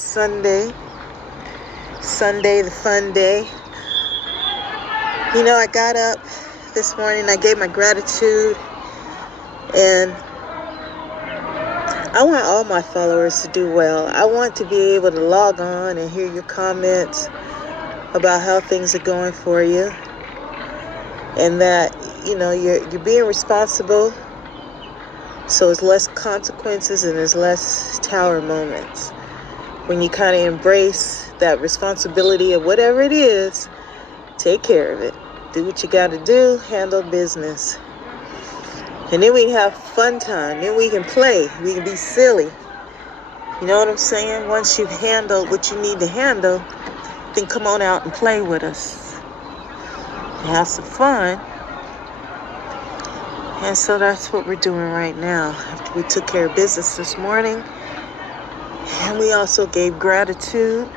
Sunday, the fun day. You know, I got up this morning, I gave my gratitude, and I want all my followers to do well. I want to be able to log on and hear your comments about how things are going for you, and that, you know, you're being responsible, so there's less consequences and there's less tower moments. When you kind of embrace that responsibility of whatever it is, take care of it. Do what you got to do, handle business. And then we can have fun time. Then we can play. We can be silly. You know what I'm saying? Once you've handled what you need to handle, then come on out and play with us. Have some fun. And so that's what we're doing right now. After we took care of business this morning. And we also gave gratitude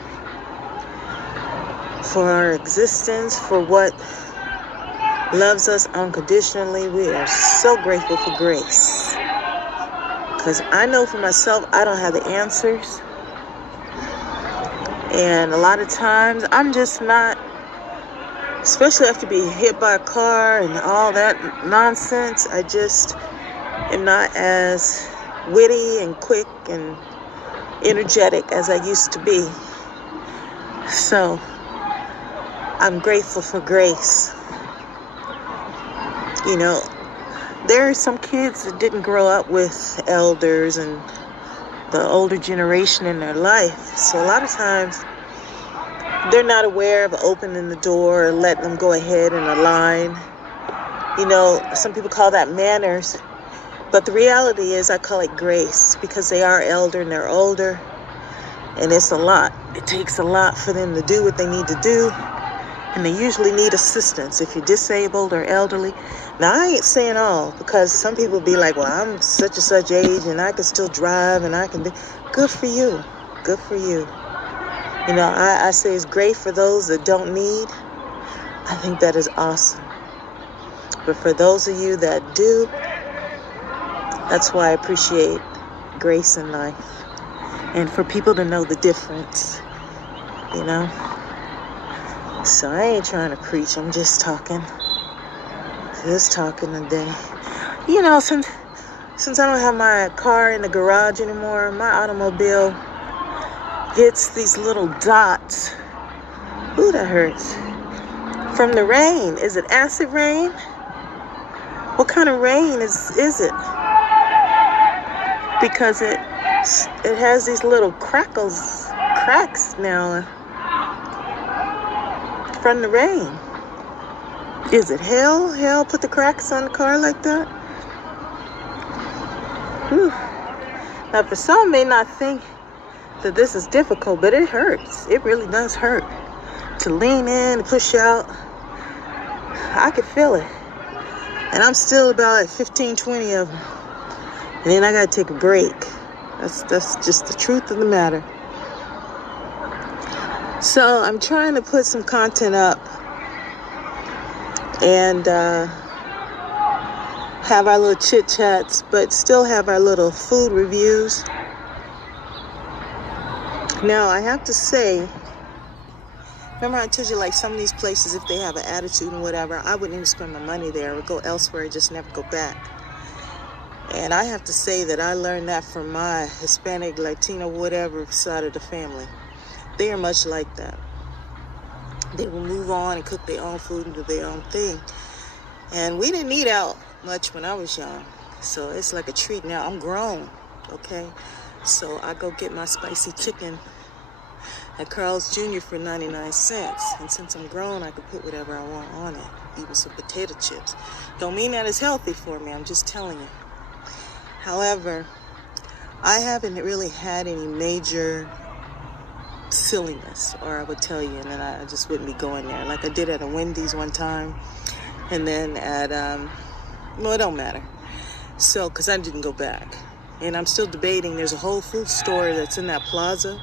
for our existence, for what loves us unconditionally. We are so grateful for grace. Because I know for myself, I don't have the answers. And a lot of times, I'm just not, especially after being hit by a car and all that nonsense, I just am not as witty and quick and energetic as I used to be. So, I'm grateful for grace. You know, there are some kids that didn't grow up with elders and the older generation in their life. So a lot of times, they're not aware of opening the door or letting them go ahead in a line. You know, some people call that manners. But the reality is, I call it grace, because they are elder and they're older. And it's a lot. It takes a lot for them to do what they need to do. And they usually need assistance if you're disabled or elderly. Now, I ain't saying all, because some people be like, well, I'm such and such age and I can still drive and I can do. Good for you. Good for you. You know, I say it's great for those that don't need. I think that is awesome. But for those of you that do, that's why I appreciate grace in life. And for people to know the difference, you know. So I ain't trying to preach, I'm just talking. Just talking today. You know, since I don't have my car in the garage anymore, my automobile hits these little dots. Ooh, that hurts. From the rain. Is it acid rain? What kind of rain is it? Because it has these little cracks now from the rain. Is it hell? Hell put the cracks on the car like that? Whew. Now, for some may not think that this is difficult, but it hurts. It really does hurt. To lean in and push out, I can feel it. And I'm still about at 15, 20 of them. And then I gotta take a break. That's just the truth of the matter. So I'm trying to put some content up and have our little chit chats, but still have our little food reviews. Now, I have to say, remember I told you, like, some of these places, if they have an attitude and whatever, I wouldn't even spend my money there. I would go elsewhere and just never go back. And I have to say that I learned that from my Hispanic, Latino, whatever side of the family. They are much like that. They will move on and cook their own food and do their own thing. And we didn't eat out much when I was young. So it's like a treat now. I'm grown, okay? So I go get my spicy chicken at Carl's Jr. for 99 cents. And since I'm grown, I can put whatever I want on it, even some potato chips. Don't mean that it's healthy for me. I'm just telling you. However, I haven't really had any major silliness, or I would tell you, and then I just wouldn't be going there. Like I did at a Wendy's one time, and then at, well, it don't matter. So, because I didn't go back. And I'm still debating. There's a Whole Foods store that's in that plaza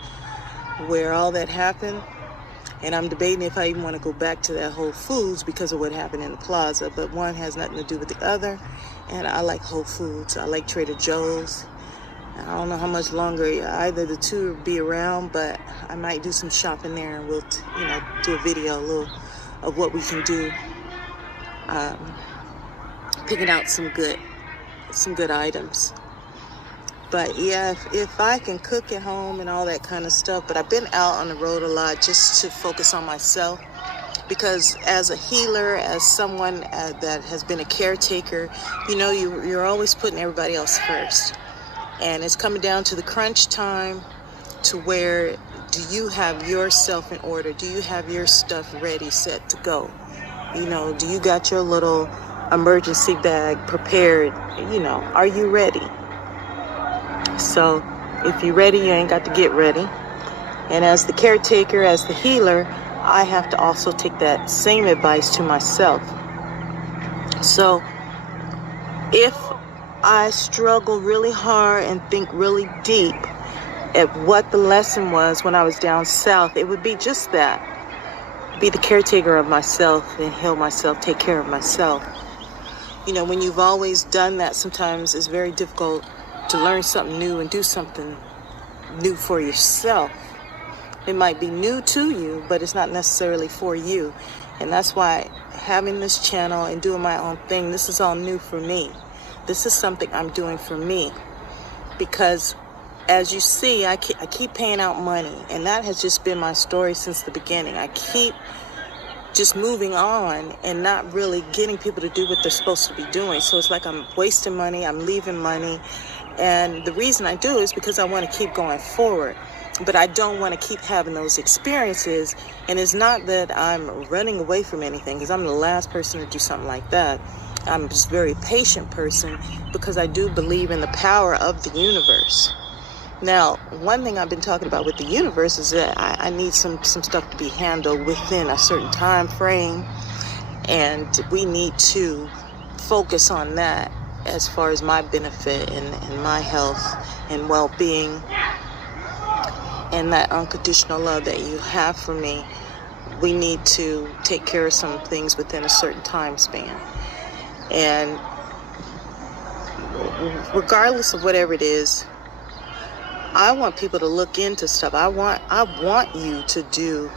where all that happened. And I'm debating if I even want to go back to that Whole Foods because of what happened in the plaza. But one has nothing to do with the other. And I like Whole Foods. I like Trader Joe's. I don't know how much longer either the two will be around, but I might do some shopping there, and we'll, do a video, a little of what we can do. Picking out some good items. But yeah, if I can cook at home and all that kind of stuff, but I've been out on the road a lot just to focus on myself, because as a healer, as someone that has been a caretaker, you're always putting everybody else first. And it's coming down to the crunch time to where, do you have yourself in order? Do you have your stuff ready, set to go? Do you got your little emergency bag prepared? Are you ready? So if you're ready, you ain't got to get ready. And as the caretaker, as the healer, I have to also take that same advice to myself. So if I struggle really hard and think really deep at what the lesson was when I was down south, it would be just that. Be the caretaker of myself and heal myself, take care of myself. When you've always done that, sometimes it's very difficult to learn something new and do something new for yourself. It might be new to you, but it's not necessarily for you. And that's why having this channel and doing my own thing, this is all new for me. This is something I'm doing for me. Because as you see, I keep paying out money. And that has just been my story since the beginning. I keep just moving on and not really getting people to do what they're supposed to be doing. So it's like I'm wasting money, I'm leaving money. And the reason I do is because I want to keep going forward. But I don't want to keep having those experiences. And it's not that I'm running away from anything, because I'm the last person to do something like that. I'm just a very patient person, because I do believe in the power of the universe. Now, one thing I've been talking about with the universe is that I need some stuff to be handled within a certain time frame. And we need to focus on that as far as my benefit and my health and well-being, and that unconditional love that you have for me. We need to take care of some things within a certain time span. And regardless of whatever it is, I want people to look into stuff. I want you to do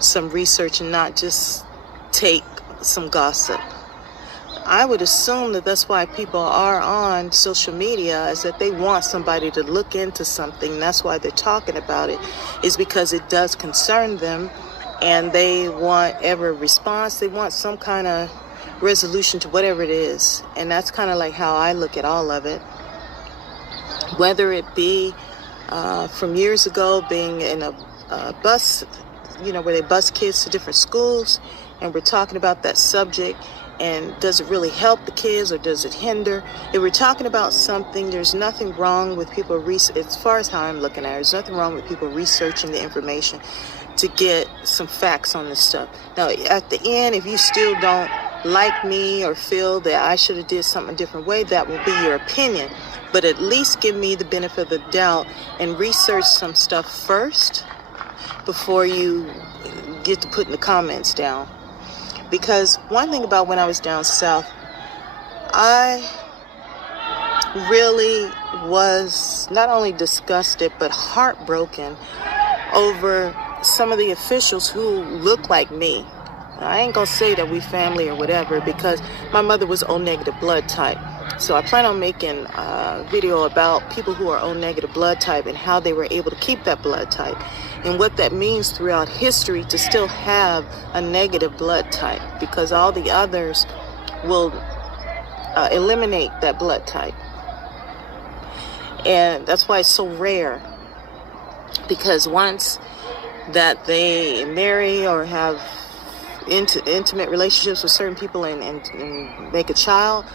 some research and not just take some gossip. I would assume that that's why people are on social media, is that they want somebody to look into something. That's why they're talking about it, is because it does concern them, and they want every response. They want some kind of resolution to whatever it is. And that's kind of like how I look at all of it. Whether it be from years ago, being in a bus, where they bus kids to different schools, and we're talking about that subject. And does it really help the kids, or does it hinder? If we're talking about something, there's nothing wrong with people as far as how I'm looking at it, there's nothing wrong with people researching the information to get some facts on this stuff. Now, at the end, if you still don't like me or feel that I should have did something a different way, that will be your opinion. But at least give me the benefit of the doubt and research some stuff first before you get to putting the comments down. Because one thing about when I was down south, I really was not only disgusted, but heartbroken over some of the officials who look like me. I ain't gonna say that we family or whatever, because my mother was O negative blood type. So I plan on making a video about people who are O negative blood type and how they were able to keep that blood type, and what that means throughout history to still have a negative blood type, because all the others will eliminate that blood type. And that's why it's so rare, because once that they marry or have intimate relationships with certain people and make a child,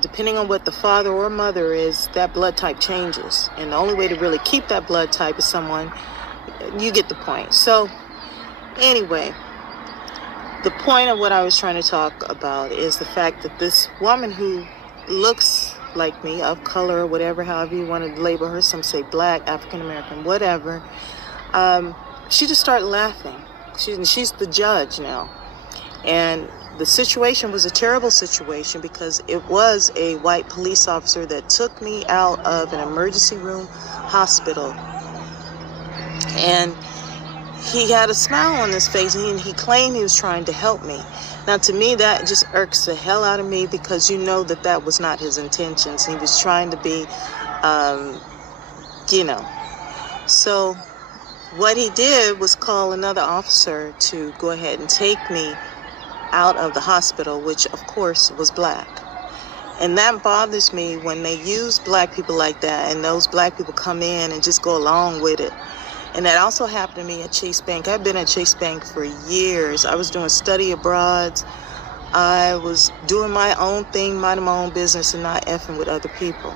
depending on what the father or mother is, that blood type changes. And the only way to really keep that blood type is someone, you get the point. So anyway, the point of what I was trying to talk about is the fact that this woman who looks like me, of color or whatever, however you want to label her, some say black, African American, whatever, she just started laughing. She's the judge now. And the situation was a terrible situation because it was a white police officer that took me out of an emergency room hospital. And he had a smile on his face, and he claimed he was trying to help me. Now, to me, that just irks the hell out of me, because you know that that was not his intentions. He was trying to be, So what he did was call another officer to go ahead and take me out of the hospital, which, of course, was black. And that bothers me when they use black people like that, and those black people come in and just go along with it. And that also happened to me at Chase Bank. I've been at Chase Bank for years. I was doing study abroads. I was doing my own thing, minding my own business, and not effing with other people.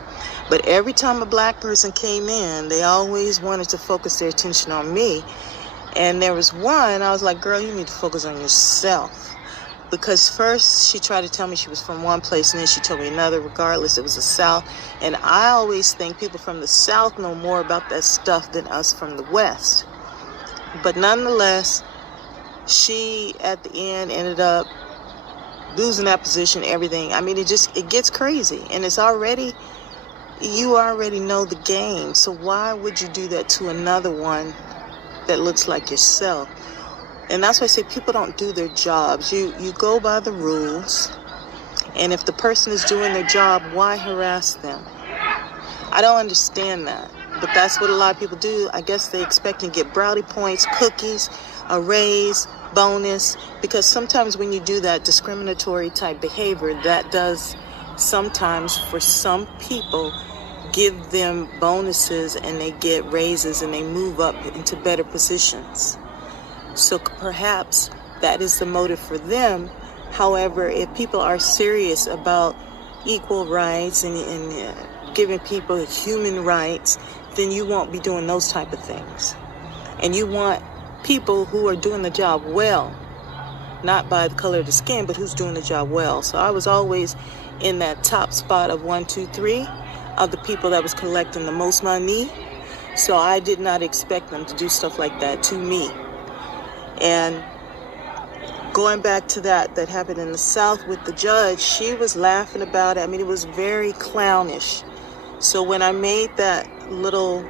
But every time a black person came in, they always wanted to focus their attention on me. And there was one, I was like, girl, you need to focus on yourself. Because first she tried to tell me she was from one place, and then she told me another. Regardless, it was the South. And I always think people from the South know more about that stuff than us from the West. But nonetheless, she at the end ended up losing that position, everything. I mean, it gets crazy. And you already know the game. So why would you do that to another one that looks like yourself? And that's why I say people don't do their jobs. You go by the rules. And if the person is doing their job, why harass them? I don't understand that. But that's what a lot of people do. I guess they expect to get brownie points, cookies, a raise, bonus. Because sometimes when you do that discriminatory type behavior, that does sometimes, for some people, give them bonuses, and they get raises, and they move up into better positions. So perhaps that is the motive for them. However, if people are serious about equal rights and giving people human rights, then you won't be doing those type of things. And you want people who are doing the job well, not by the color of the skin, but who's doing the job well. So I was always in that top spot of 1, 2, 3 of the people that was collecting the most money. So I did not expect them to do stuff like that to me. And going back to that happened in the South with the judge, she was laughing about it. I mean, it was very clownish. So when I made that little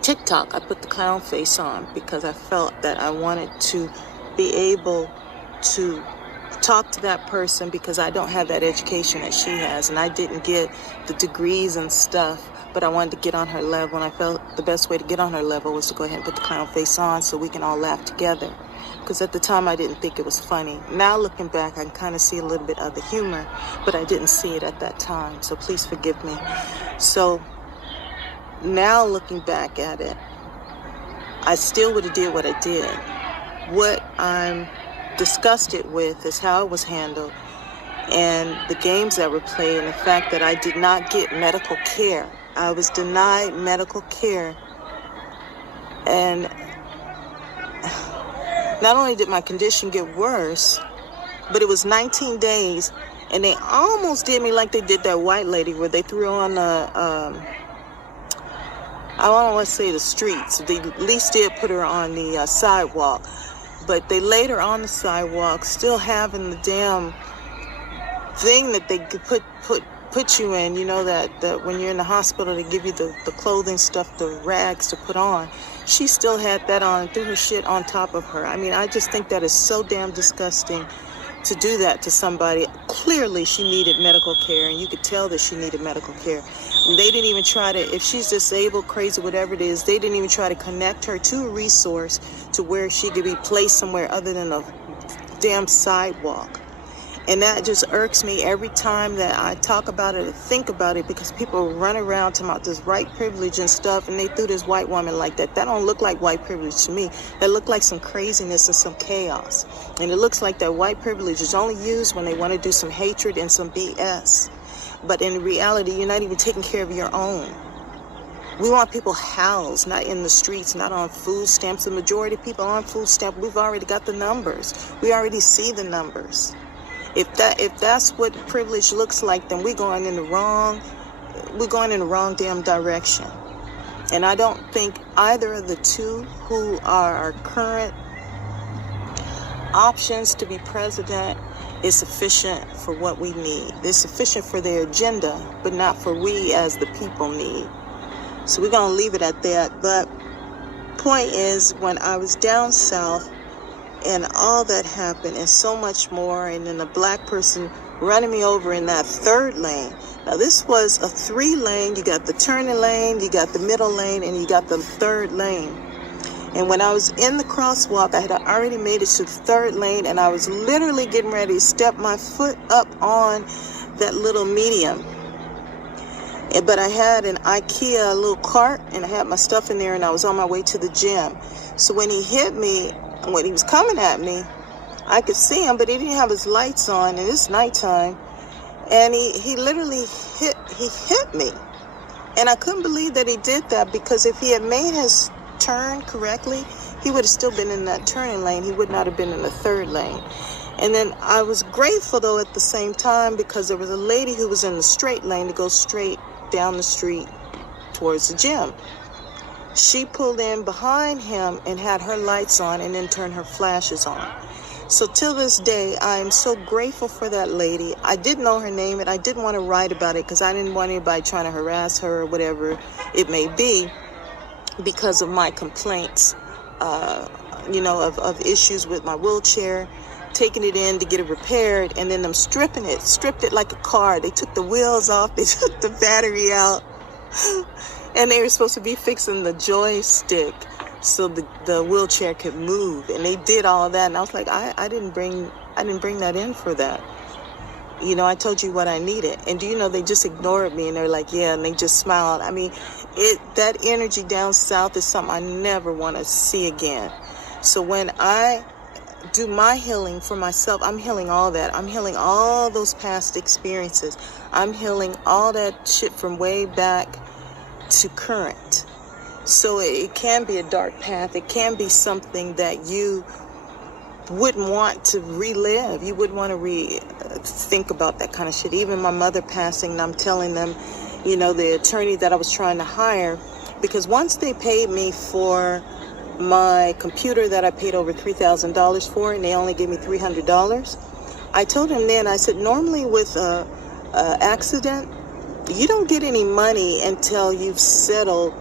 TikTok, I put the clown face on because I felt that I wanted to be able to talk to that person, because I don't have that education that she has, and I didn't get the degrees and stuff. But I wanted to get on her level, and I felt the best way to get on her level was to go ahead and put the clown face on so we can all laugh together. Because at the time, I didn't think it was funny. Now, looking back, I can kind of see a little bit of the humor, but I didn't see it at that time, so please forgive me. So now, looking back at it, I still would have did what I did. What I'm disgusted with is how it was handled, and the games that were played, and the fact that I did not get medical care. I was denied medical care, and not only did my condition get worse, but it was 19 days, and they almost did me like they did that white lady, where they threw on the, I don't want to say the streets. They at least did put her on the sidewalk, but they laid her on the sidewalk, still having the damn thing that they could put you in, you know, that when you're in the hospital, they give you the clothing stuff, the rags to put on. She still had that on, threw her shit on top of her. I mean, I just think that is so damn disgusting to do that to somebody. Clearly, she needed medical care, and you could tell that she needed medical care. And they didn't even try to, if she's disabled, crazy, whatever it is, they didn't even try to connect her to a resource to where she could be placed somewhere other than a damn sidewalk. And that just irks me every time that I talk about it or think about it, because people run around talking about this white privilege and stuff, and they threw this white woman like that. That don't look like white privilege to me. That look like some craziness and some chaos. And it looks like that white privilege is only used when they want to do some hatred and some BS. But in reality, you're not even taking care of your own. We want people housed, not in the streets, not on food stamps. The majority of people on food stamps, we've already got the numbers. We already see the numbers. If that's what privilege looks like, then we're going in the wrong damn direction. And I don't think either of the two who are our current options to be president is sufficient for what we need. It's sufficient for their agenda, but not for we as the people need. So we're going to leave it at that. But point is, when I was down south and all that happened and so much more, and then a black person running me over in that third lane. Now this was a 3-lane. You got the turning lane, you got the middle lane, and you got the third lane. And when I was in the crosswalk, I had already made it to the third lane, and I was literally getting ready to step my foot up on that little median. But I had an IKEA little cart, and I had my stuff in there, and I was on my way to the gym. So when he hit me, when he was coming at me, I could see him, but he didn't have his lights on, and it's nighttime. And he literally hit me. And I couldn't believe that he did that, because if he had made his turn correctly, he would have still been in that turning lane. He would not have been in the third lane. And then I was grateful, though, at the same time, because there was a lady who was in the straight lane to go straight down the street towards the gym. She pulled in behind him and had her lights on and then turned her flashes on. So till this day, I am so grateful for that lady. I didn't know her name, and I didn't want to write about it because I didn't want anybody trying to harass her or whatever it may be, because of my complaints, of issues with my wheelchair, taking it in to get it repaired, and then them stripped it like a car. They took the wheels off, they took the battery out, and they were supposed to be fixing the joystick so the wheelchair could move, and they did all of that. And I was like, I didn't bring that in for that. I told you what I needed. And do you know, they just ignored me, and they're like, yeah, and they just smiled. I mean, that energy down south is something I never want to see again. So when I do my healing for myself, I'm healing all that. I'm healing all those past experiences. I'm healing all that shit from way back to current. So it can be a dark path. It can be something that you wouldn't want to relive. You wouldn't want to think about that kind of shit. Even my mother passing, and I'm telling them, the attorney that I was trying to hire, because once they paid me for my computer that I paid over $3,000 for, and they only gave me $300, I told him then, I said, normally with a accident, you don't get any money until you've settled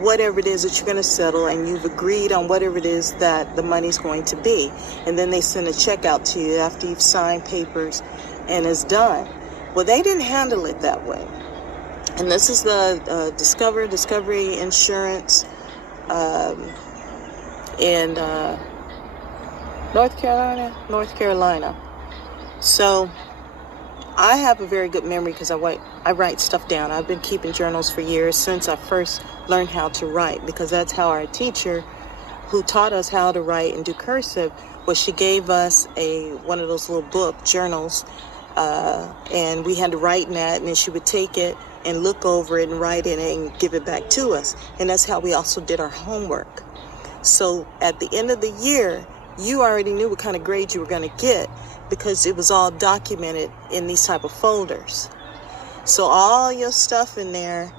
whatever it is that you're going to settle, and you've agreed on whatever it is that the money's going to be. And then they send a check out to you after you've signed papers and it's done. Well, they didn't handle it that way. And this is the Discovery Insurance in North Carolina. So I have a very good memory because I write stuff down. I've been keeping journals for years, since I first learned how to write, because that's how our teacher, who taught us how to write and do cursive, she gave us one of those little book journals, and we had to write in that, and then she would take it and look over it and write in it and give it back to us. And that's how we also did our homework. So at the end of the year, you already knew what kind of grade you were going to get, because it was all documented in these type of folders. So all your stuff in there,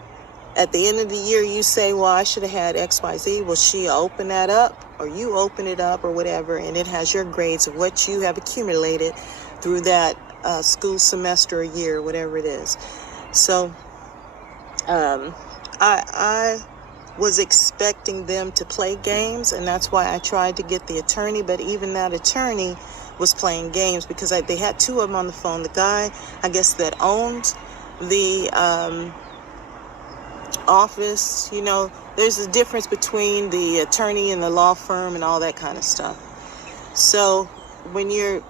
at the end of the year, you say, well, I should have had XYZ. Well, she open that up, or you open it up, or whatever, and it has your grades of what you have accumulated through that school semester or year, whatever it is. So I was expecting them to play games, and that's why I tried to get the attorney, but even that attorney was playing games, because they had two of them on the phone. The guy, I guess, that owned the office, there's a difference between the attorney and the law firm and all that kind of stuff. So when you're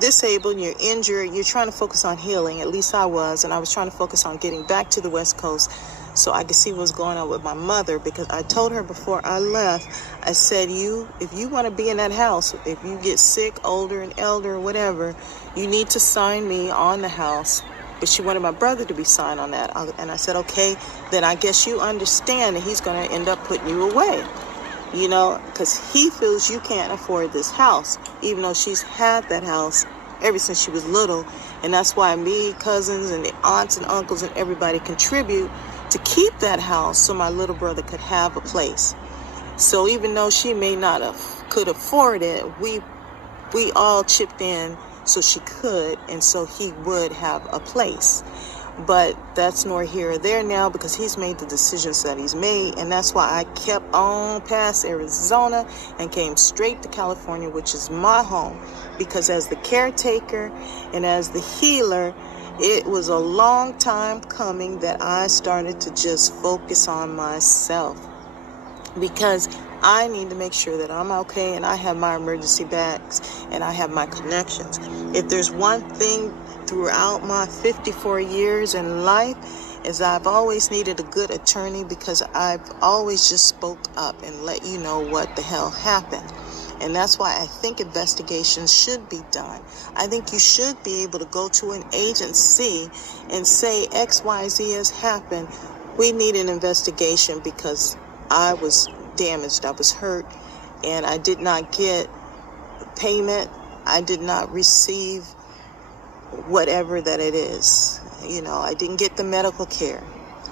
disabled and you're injured, you're trying to focus on healing. At least I was, and I was trying to focus on getting back to the West Coast so I could see what's going on with my mother, because I told her before I left, I said, if you want to be in that house, if you get sick, older and elder or whatever, you need to sign me on the house. But she wanted my brother to be signed on that. And I said, okay, then I guess you understand that he's going to end up putting you away, because he feels you can't afford this house, even though she's had that house ever since she was little. And that's why me, cousins, and the aunts and uncles and everybody contribute to keep that house so my little brother could have a place. So even though she may not could afford it, we all chipped in so she could, and so he would have a place. But that's nor here or there now, because he's made the decisions that he's made, and that's why I kept on past Arizona and came straight to California, which is my home, because as the caretaker and as the healer, it was a long time coming that I started to just focus on myself, because I need to make sure that I'm okay and I have my emergency bags and I have my connections. If there's one thing throughout my 54 years in life, is I've always needed a good attorney, because I've always just spoke up and let you know what the hell happened. And that's why I think investigations should be done. I think you should be able to go to an agency and say XYZ has happened. We need an investigation because I was damaged, I was hurt, and I did not get payment. I did not receive whatever that it is. You know, I didn't get the medical care,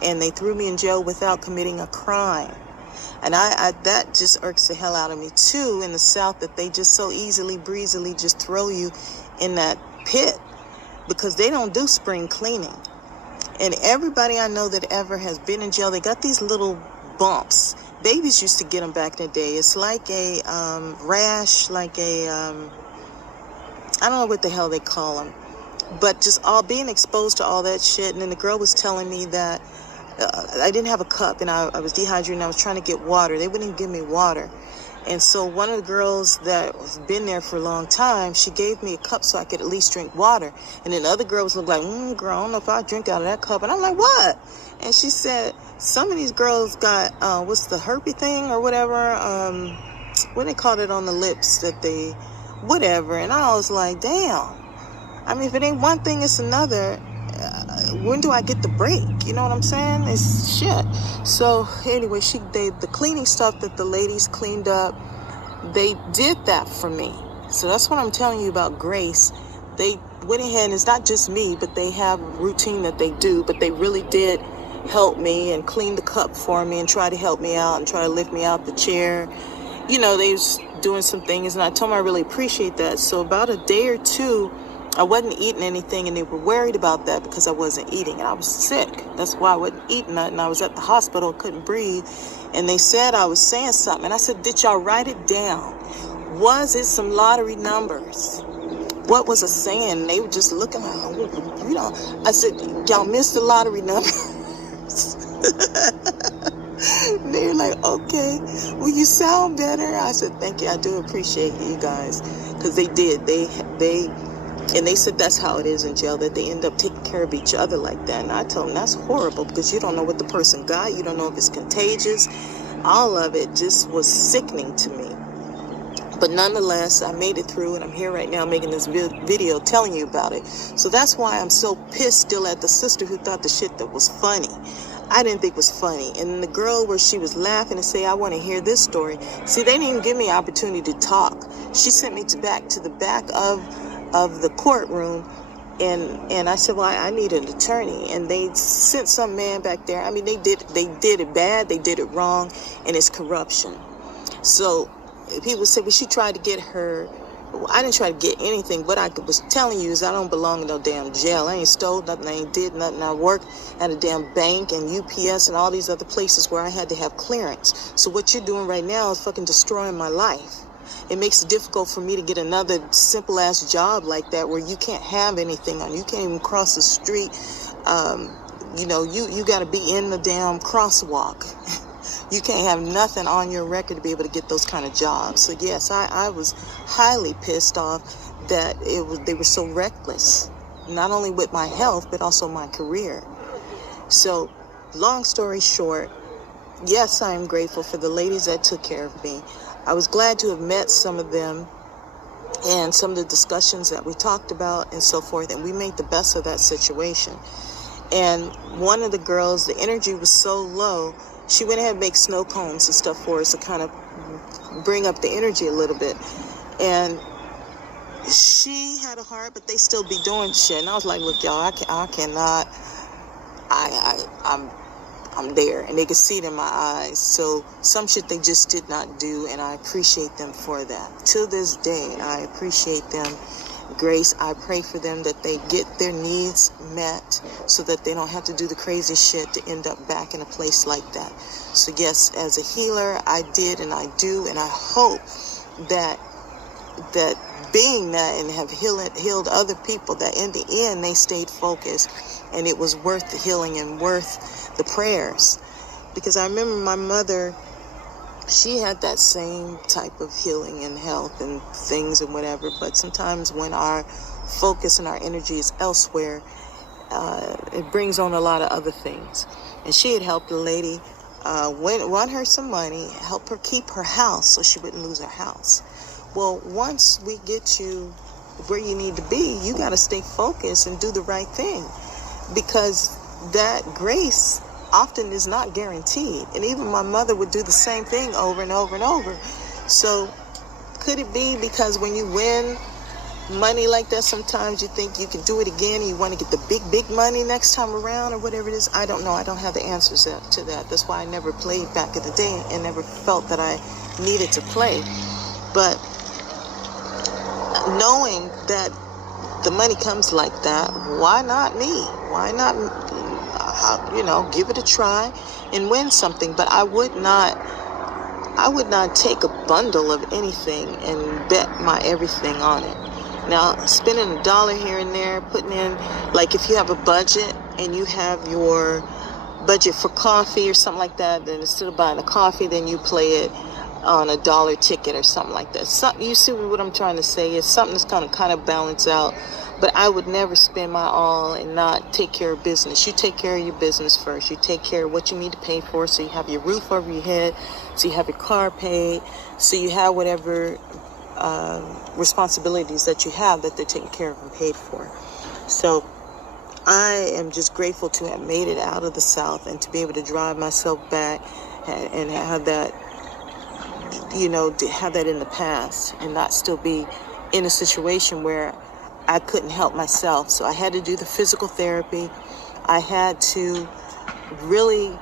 and they threw me in jail without committing a crime. And I that just irks the hell out of me too, in the South, that they just so easily, breezily just throw you in that pit, because they don't do spring cleaning. And everybody I know that ever has been in jail, they got these little bumps. Babies used to get them back in the day. It's like a rash, like a, I don't know what the hell they call them. But just all being exposed to all that shit. And then the girl was telling me that I didn't have a cup, and I was dehydrated, and I was trying to get water. They wouldn't even give me water. And so one of the girls that has been there for a long time, she gave me a cup so I could at least drink water. And then the other girls looked like, girl, I don't know if I drink out of that cup. And I'm like, what? And she said, some of these girls got, what's the herpes thing or whatever? What they called it on the lips that they, whatever. And I was like, damn. I mean, if it ain't one thing, it's another. When do I get the break? You know what I'm saying? It's shit. So anyway, the cleaning stuff that the ladies cleaned up, they did that for me. So that's what I'm telling you about grace. They went ahead, and it's not just me, but they have a routine that they do, but they really did help me and clean the cup for me and try to help me out and try to lift me out the chair. You know, they was doing some things, and I told them I really appreciate that. So about a day or two, I wasn't eating anything, and they were worried about that because I wasn't eating, and I was sick. That's why I wasn't eating nothing. I was at the hospital, couldn't breathe, and they said I was saying something. And I said, did y'all write it down? Was it some lottery numbers? What was I saying? And they were just looking like, you know. I said, y'all missed the lottery numbers. They were like, okay, well, you sound better. I said, thank you. I do appreciate you guys, because they did. And they said that's how it is in jail, that they end up taking care of each other like that. And I told them that's horrible, because you don't know what the person got. You don't know if it's contagious. All of it just was sickening to me. But nonetheless, I made it through, and I'm here right now making this video telling you about it. So that's why I'm so pissed still at the sister who thought the shit that was funny. I didn't think was funny. And the girl where she was laughing and say, I want to hear this story. See, they didn't even give me an opportunity to talk. She sent me back to the back of the courtroom, and I said, well, I need an attorney. And they sent some man back there. I mean, they did it bad, they did it wrong, and it's corruption. So people say, well, she tried to get her. Well, I didn't try to get anything. What I was telling you is I don't belong in no damn jail. I ain't stole nothing, I ain't did nothing. I worked at a damn bank and UPS and all these other places where I had to have clearance. So what you're doing right now is fucking destroying my life. It makes it difficult for me to get another simple-ass job like that where you can't have anything on. You can't even cross the street. You know, you got to be in the damn crosswalk. You can't have nothing on your record to be able to get those kind of jobs. So, yes, I was highly pissed off that they were so reckless, not only with my health, but also my career. So, long story short, yes, I am grateful for the ladies that took care of me. I was glad to have met some of them and some of the discussions that we talked about and so forth, and we made the best of that situation. And one of the girls, the energy was so low, she went ahead and made snow cones and stuff for us to kind of bring up the energy a little bit. And she had a heart, but they still be doing shit. And I was like, look, y'all, I cannot, I'm there, and they could see it in my eyes. So some shit they just did not do, and I appreciate them for that. To this day, I appreciate them Grace, I pray for them that they get their needs met so that they don't have to do the crazy shit to end up back in a place like that. So yes, as a healer, I did and I do, and I hope that being that and have healed other people, that in the end they stayed focused and it was worth the healing and worth the prayers. Because I remember my mother, she had that same type of healing and health and things and whatever, but sometimes when our focus and our energy is elsewhere, it brings on a lot of other things. And she had helped a lady, won her some money, help her keep her house so she wouldn't lose her house. Well, once we get you where you need to be, you got to stay focused and do the right thing, because that grace often is not guaranteed. And even my mother would do the same thing over and over and over. So could it be because when you win money like that, sometimes you think you can do it again and you want to get the big money next time around or whatever it is? I don't know. I don't have the answers to that. That's why I never played back in the day and never felt that I needed to play. But knowing that the money comes like that, why not me? Why not, give it a try and win something? But I would not take a bundle of anything and bet my everything on it. Now, spending $1 here and there, putting in, like if you have a budget and you have your budget for coffee or something like that, then instead of buying a coffee, then you play it on $1 ticket or something like that. So, you see what I'm trying to say? It's something that's going to kind of balance out. But I would never spend my all and not take care of business. You take care of your business first. You take care of what you need to pay for, so you have your roof over your head, so you have your car paid, so you have whatever responsibilities that you have that they're taken care of and paid for. So I am just grateful to have made it out of the South and to be able to drive myself back and have that, to have that in the past and not still be in a situation where I couldn't help myself. So I had to do the physical therapy. I had to really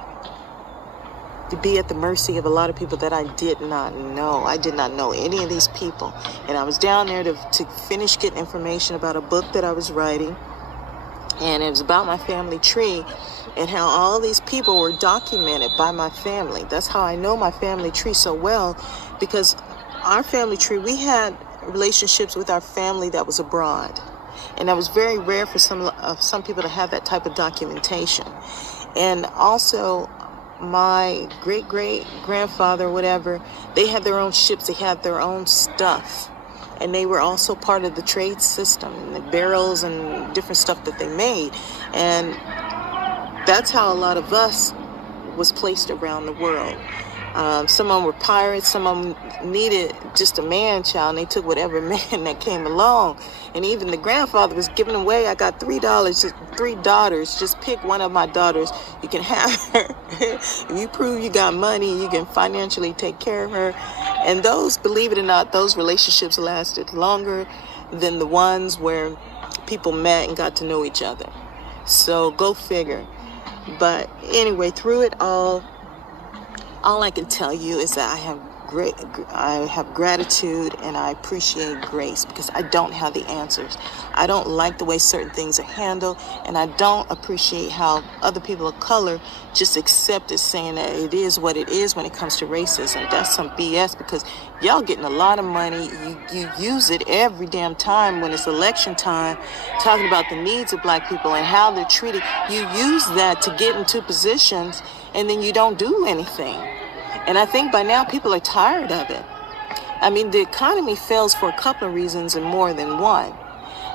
be at the mercy of a lot of people that I did not know. I did not know any of these people. And I was down there to finish getting information about a book that I was writing. And it was about my family tree and how all these people were documented by my family. That's how I know my family tree so well, because our family tree, we had relationships with our family that was abroad. And that was very rare for some people to have that type of documentation. And also, my great-great-grandfather, whatever, they had their own ships, they had their own stuff. And they were also part of the trade system, and the barrels and different stuff that they made. And that's how a lot of us was placed around the world. Some of them were pirates, some of them needed just a man-child, and they took whatever man that came along. And even the grandfather was giving away, I got $3, just 3 daughters, just pick one of my daughters, you can have her. If you prove you got money, you can financially take care of her. And those, believe it or not, those relationships lasted longer than the ones where people met and got to know each other. So go figure. But anyway, through it all I can tell you is that I have gratitude and I appreciate grace, because I don't have the answers. I don't like the way certain things are handled, and I don't appreciate how other people of color just accept it, saying that it is what it is when it comes to racism. That's some BS, because y'all getting a lot of money. You use it every damn time when it's election time, talking about the needs of black people and how they're treated. You use that to get into positions, and then you don't do anything. And I think by now people are tired of it. I mean, the economy fails for a couple of reasons and more than one.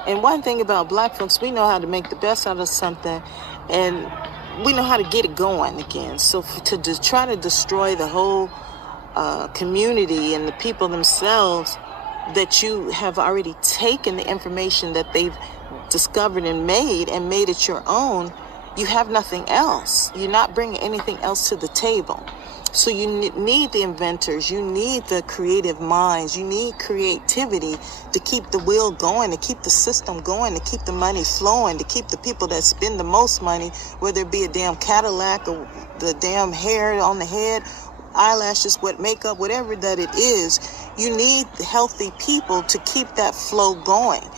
And one thing about black folks, we know how to make the best out of something, and we know how to get it going again. So to try to destroy the whole community and the people themselves, that you have already taken the information that they've discovered and made it your own, you have nothing else. You're not bringing anything else to the table. So you need the inventors, you need the creative minds, you need creativity to keep the wheel going, to keep the system going, to keep the money flowing, to keep the people that spend the most money, whether it be a damn Cadillac or the damn hair on the head, eyelashes, makeup, whatever that it is. You need healthy people to keep that flow going.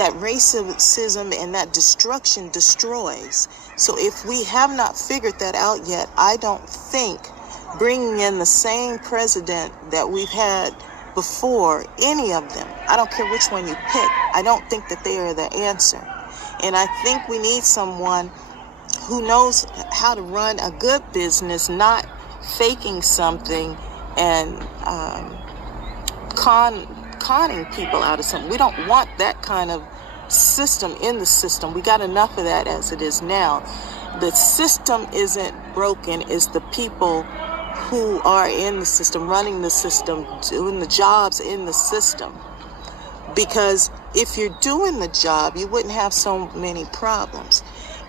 that racism and that destruction destroys. So if we have not figured that out yet, I don't think bringing in the same president that we've had before, any of them, I don't care which one you pick, I don't think that they are the answer. And I think we need someone who knows how to run a good business, not faking something and conning people out of something. We don't want that kind of system in the system. We got enough of that as it is now. The system isn't broken, it's the people who are in the system, running the system, doing the jobs in the system. Because if you're doing the job, you wouldn't have so many problems.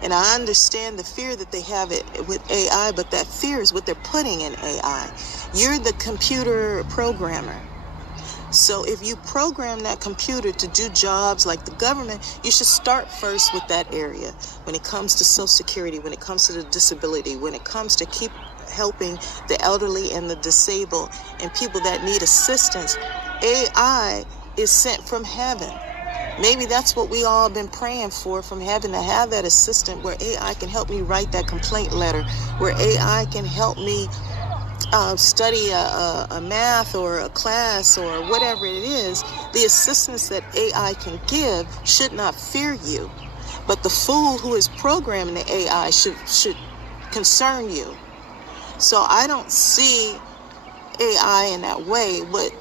And I understand the fear that they have it with AI, but that fear is what they're putting in AI. You're the computer programmer. So if you program that computer to do jobs like the government, you should start first with that area. When it comes to Social Security, when it comes to the disability, when it comes to keep helping the elderly and the disabled and people that need assistance, AI is sent from heaven. Maybe that's what we all been praying for, from heaven, to have that assistant where AI can help me write that complaint letter, where AI can help me study a math or a class or whatever it is. The assistance that AI can give should not fear you, but the fool who is programming the AI should concern you. So I don't see AI in that way. What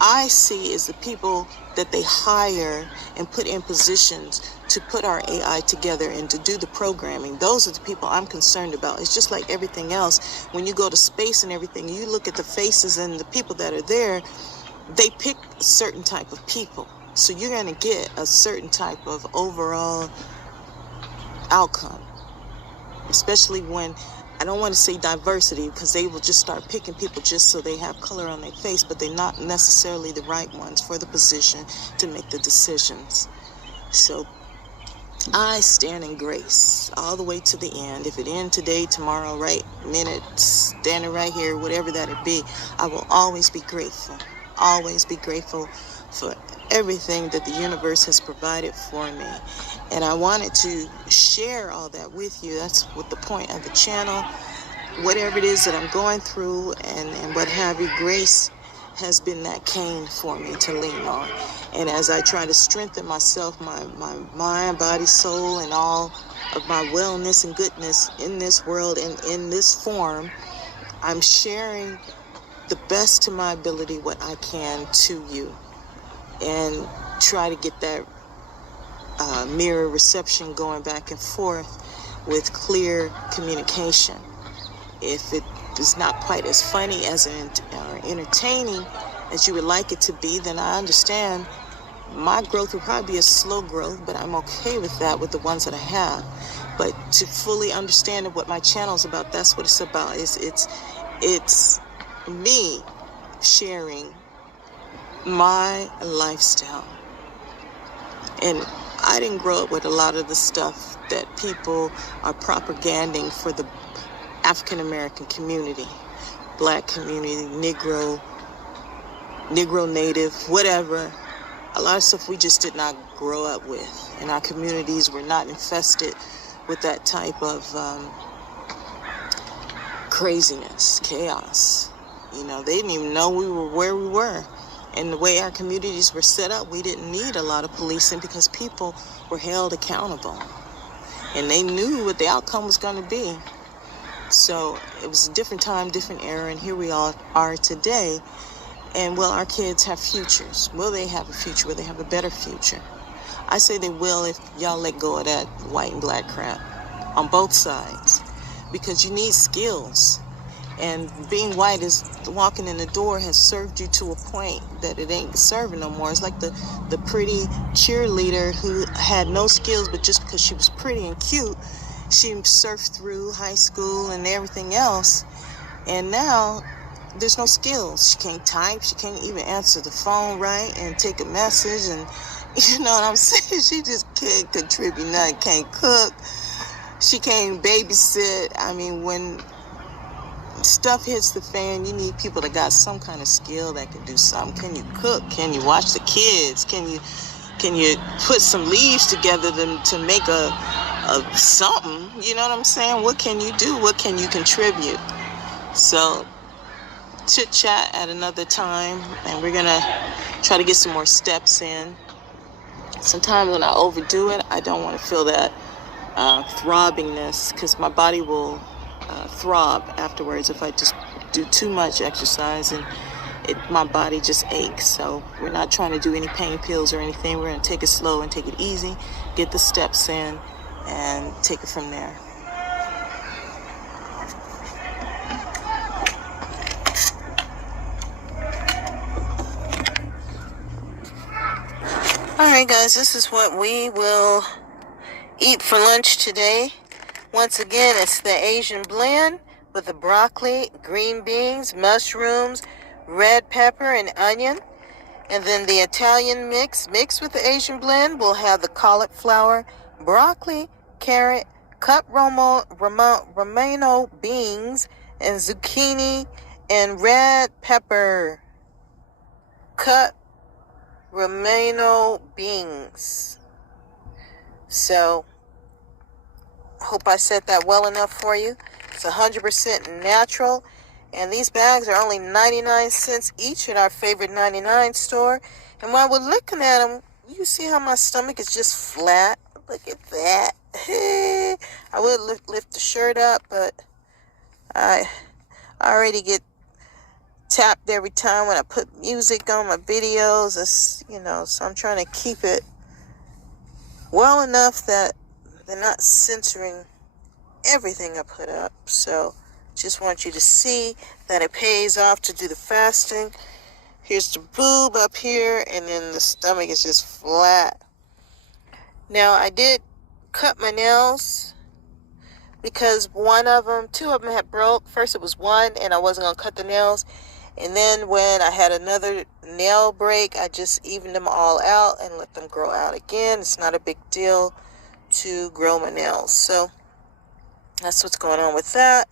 I see is the people that they hire and put in positions to put our AI together and to do the programming. Those are the people I'm concerned about. It's just like everything else. When you go to space and everything, you look at the faces and the people that are there, they pick a certain type of people. So you're going to get a certain type of overall outcome, especially when, I don't want to say diversity, because they will just start picking people just so they have color on their face, but they're not necessarily the right ones for the position to make the decisions. So I stand in grace all the way to the end. If it ends today, tomorrow, right minute, standing right here, whatever that it be, I will always be grateful. Always be grateful for everything that the universe has provided for me. And I wanted to share all that with you. That's what the point of the channel. Whatever it is that I'm going through and what have you, grace has been that cane for me to lean on. And as I try to strengthen myself, my mind, body, soul, and all of my wellness and goodness in this world and in this form, I'm sharing the best to my ability what I can to you, and try to get that mirror reception going back and forth with clear communication. If it is not quite as funny as or entertaining as you would like it to be, then I understand. My growth will probably be a slow growth, but I'm okay with that with the ones that I have. But to fully understand what my channel is about, that's what it's about. It's me sharing my lifestyle. And I didn't grow up with a lot of the stuff that people are propaganding for the African American community, Black community, Negro Native, whatever. A lot of stuff we just did not grow up with. And our communities were not infested with that type of craziness, chaos. You know, they didn't even know we were where we were. And the way our communities were set up, we didn't need a lot of policing because people were held accountable. And they knew what the outcome was going to be. So it was a different time, different era, and here we all are today. And will our kids have futures? Will they have a future? Will they have a better future? I say they will if y'all let go of that white and black crap on both sides. Because you need skills. And being white is walking in the door has served you to a point that it ain't serving no more. It's like the pretty cheerleader who had no skills, but just because she was pretty and cute, she surfed through high school and everything else. And now there's no skills. She can't type. She can't even answer the phone right and take a message. And you know what I'm saying? She just can't contribute nothing. Can't cook. She can't babysit. I mean, when stuff hits the fan, you need people that got some kind of skill that can do something. Can you cook? Can you watch the kids? Can you Can you put some leaves together to make a something? You know what I'm saying? What can you do? What can you contribute? So chit chat at another time, and we're gonna try to get some more steps in. Sometimes when I overdo it, I don't want to feel that throbbingness, because my body will throb afterwards if I just do too much exercise, and my body just aches. So we're not trying to do any pain pills or anything. We're going to take it slow and take it easy, get the steps in, and take it from there. Alright guys, this is what we will eat for lunch today. Once again, it's the Asian blend with the broccoli, green beans, mushrooms, red pepper, and onion. And then the Italian mixed with the Asian blend will have the cauliflower, broccoli, carrot, cut romano beans, and zucchini, and red pepper. Cut romano beans. So, hope I said that well enough for you. It's 100% natural. And these bags are only 99 cents each at our favorite 99 store. And while we're looking at them, you see how my stomach is just flat? Look at that. I would lift the shirt up, but I already get tapped every time when I put music on my videos. It's, so I'm trying to keep it well enough that they're not censoring everything I put up. So just want you to see that it pays off to do the fasting. Here's the boob up here, and then the stomach is just flat. Now, I did cut my nails because two of them had broke. First it was one, and I wasn't going to cut the nails. And then when I had another nail break, I just evened them all out and let them grow out again. It's not a big deal to grow my nails. So that's what's going on with that.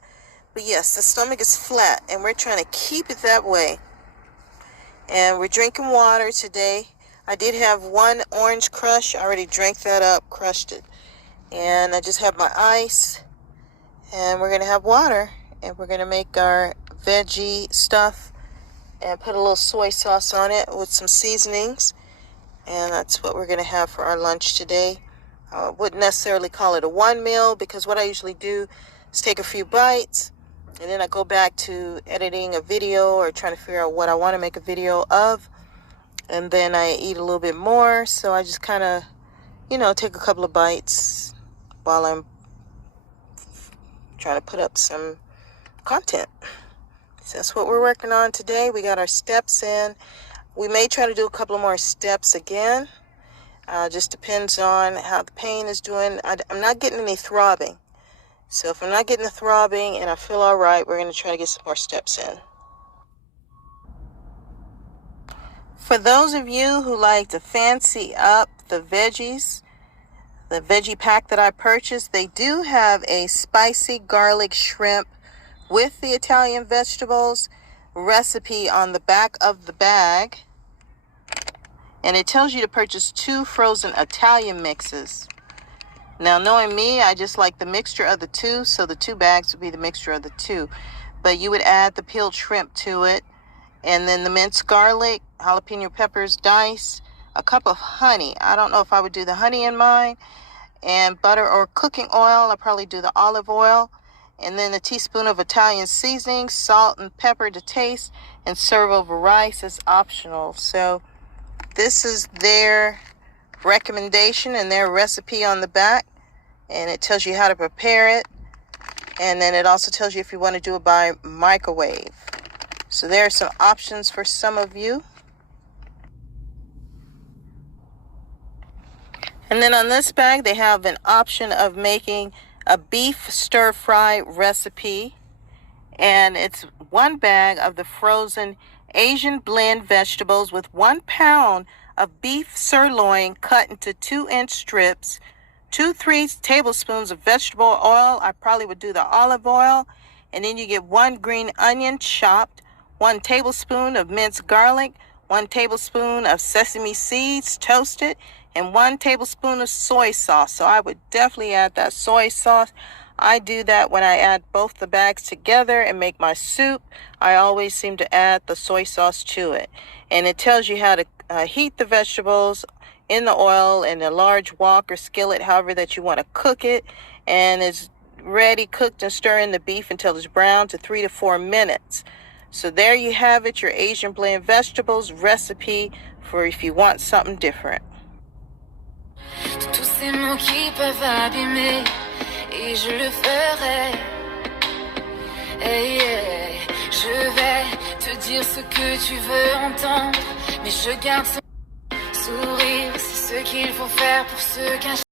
But yes, the stomach is flat, and we're trying to keep it that way. And we're drinking water today. I did have one orange crush. I already drank that up, crushed it. And I just have my ice. And we're going to have water. And we're going to make our veggie stuff and put a little soy sauce on it with some seasonings. And that's what we're going to have for our lunch today. I wouldn't necessarily call it a one meal, because what I usually do is take a few bites, and then I go back to editing a video or trying to figure out what I want to make a video of. And then I eat a little bit more. So I just kind of, take a couple of bites while I'm trying to put up some content. So that's what we're working on today. We got our steps in. We may try to do a couple of more steps again. Just depends on how the pain is doing. I'm not getting any throbbing. So if I'm not getting the throbbing and I feel all right, we're going to try to get some more steps in. For those of you who like to fancy up the veggies, the veggie pack that I purchased, they do have a spicy garlic shrimp with the Italian vegetables recipe on the back of the bag. And it tells you to purchase 2 frozen Italian mixes. Now, knowing me, I just like the mixture of the 2, so the 2 bags would be the mixture of the 2. But you would add the peeled shrimp to it, and then the minced garlic, jalapeno peppers diced, a cup of honey. I don't know if I would do the honey in mine, and butter or cooking oil. I'll probably do the olive oil, and then a teaspoon of Italian seasoning, salt and pepper to taste, and serve over rice. It's optional. So this is their recommendation and their recipe on the back, and it tells you how to prepare it, and then it also tells you if you want to do it by microwave. So there are some options for some of you. And then on this bag they have an option of making a beef stir fry recipe, and it's 1 bag of the frozen Asian blend vegetables with 1 pound of beef sirloin cut into 2-inch strips, 2-3 tablespoons of vegetable oil. I probably would do the olive oil. And then you get 1 green onion chopped, 1 tablespoon of minced garlic, 1 tablespoon of sesame seeds toasted, and 1 tablespoon of soy sauce. So I would definitely add that soy sauce. I do that when I add both the bags together and make my soup. I always seem to add the soy sauce to it. And it tells you how to heat the vegetables in the oil in a large wok or skillet, however that you want to cook it. And it's ready, cooked, and stir in the beef until it's brown to 3 to 4 minutes. So there you have it, your Asian blend vegetables recipe for if you want something different. Tous ces mots qui peuvent abîmer, et je le ferai. Hey, hey. Je vais te dire ce que tu veux entendre, mais je garde ce sourire, c'est ce qu'il faut faire pour se cacher.